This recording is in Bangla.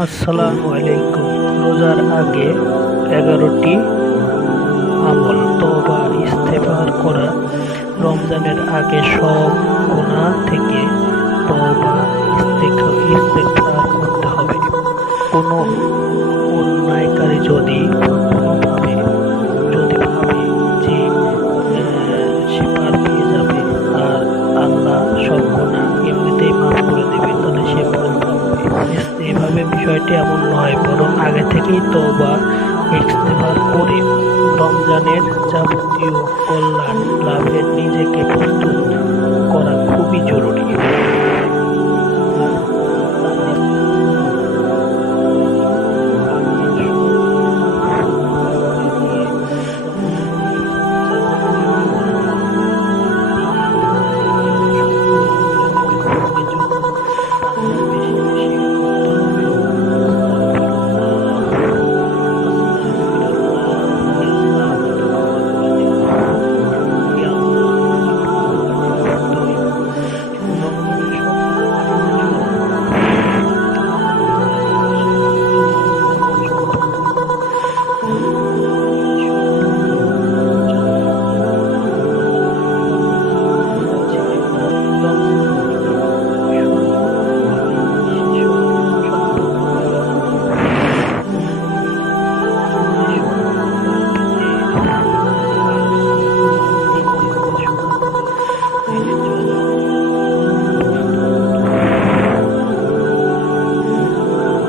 আসসালামু আলাইকুম। রোজার আগে 11টি আমল, তওবা ইস্তেগফার করা। রমজানের আগে সব গুনাহ থেকে তওবা ইস্তেগফার করতে হবে। কোনো অন্যায়কারী যদি ভাবে যে সে পার পেয়ে যাবে আর আল্লাহ সব গুনাহ এমনিতেই মাফ করে দেবে, তাহলে সে ভুল ভাববে। এভাবে বিষয়টি এমন নয়, বরং আগে থেকেই তওবা ইস্তেগফার করে রমজানের যাবতীয় কল্যাণ লাভের